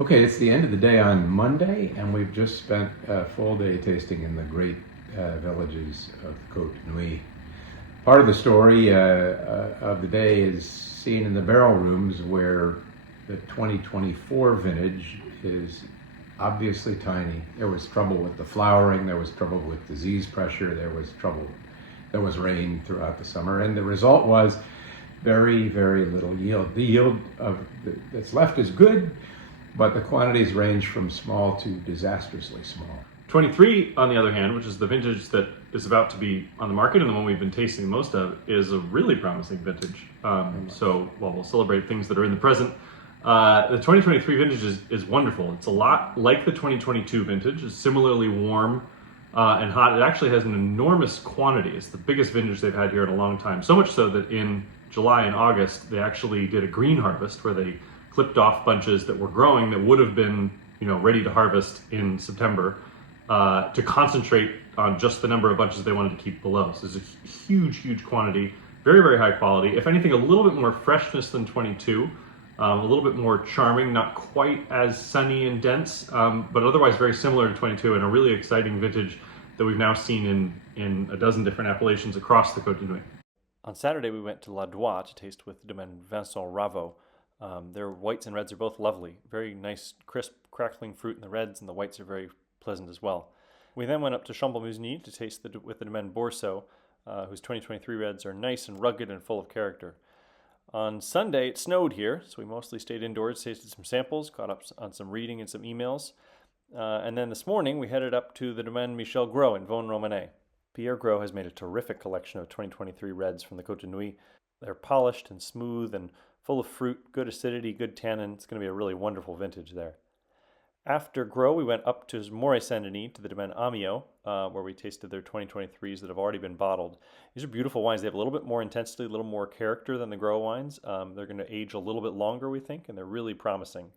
Okay, it's the end of the day on Monday, and we've just spent a full day tasting in the great villages of Côte Nuit. Part of the story of the day is seen in the barrel rooms, where the 2024 vintage is obviously tiny. There was trouble with the flowering, there was trouble with disease pressure, there was rain throughout the summer, and the result was very, very little yield. The yield that's left is good, but the quantities range from small to disastrously small. 23, on the other hand, which is the vintage that is about to be on the market and the one we've been tasting most of, is a really promising vintage. So while we'll celebrate things that are in the present, the 2023 vintage is wonderful. It's a lot like the 2022 vintage. It's similarly warm and hot. It actually has an enormous quantity. It's the biggest vintage they've had here in a long time. So much so that in July and August, they actually did a green harvest where they clipped off bunches that were growing that would have been, ready to harvest in September, to concentrate on just the number of bunches they wanted to keep below. So there's a huge, huge quantity, very, very high quality. If anything, a little bit more freshness than 22, a little bit more charming, not quite as sunny and dense, but otherwise very similar to 22, and a really exciting vintage that we've now seen in a dozen different appellations across the Côte de Nuit. On Saturday, we went to La Doua to taste with Domaine Vincent Ravo. Their whites and reds are both lovely. Very nice, crisp, crackling fruit in the reds, and the whites are very pleasant as well. We then went up to Chambolle-Musigny to taste with the Domaine Bourseau, whose 2023 reds are nice and rugged and full of character. On Sunday, it snowed here, so we mostly stayed indoors, tasted some samples, caught up on some reading and some emails. And then this morning, we headed up to the Domaine Michel Gros in Vosne-Romanée. Pierre Gros has made a terrific collection of 2023 reds from the Côte de Nuit. They're polished and smooth and full of fruit, good acidity, good tannin. It's going to be a really wonderful vintage there. After Gros, we went up to Moret-Saint-Denis to the Domaine Amiot, where we tasted their 2023s that have already been bottled. These are beautiful wines. They have a little bit more intensity, a little more character than the Gros wines. They're going to age a little bit longer, we think, and they're really promising.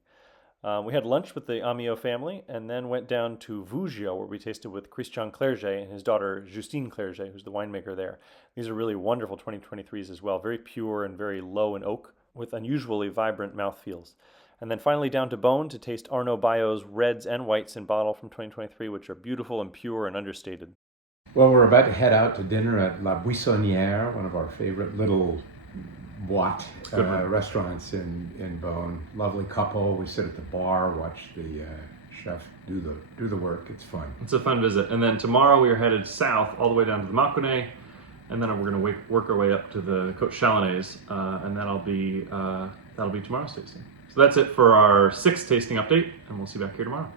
We had lunch with the Amiot family and then went down to Vougeot, where we tasted with Christian Clerget and his daughter Justine Clerget, who's the winemaker there. These are really wonderful 2023s as well, very pure and very low in oak, with unusually vibrant mouthfeels. And then finally down to Beaune to taste Arnaud Bayau's reds and whites in bottle from 2023, which are beautiful and pure and understated. Well, we're about to head out to dinner at La Buissonnière, one of our favorite little boîte restaurants in Beaune. Lovely couple. We sit at the bar, watch the chef do the work. It's fun. It's a fun visit. And then tomorrow we are headed south all the way down to the Mâconnais, and then we're going to work our way up to the Côte Chalonnaise, and that'll be tomorrow's tasting. So that's it for our 6th tasting update, and we'll see you back here tomorrow.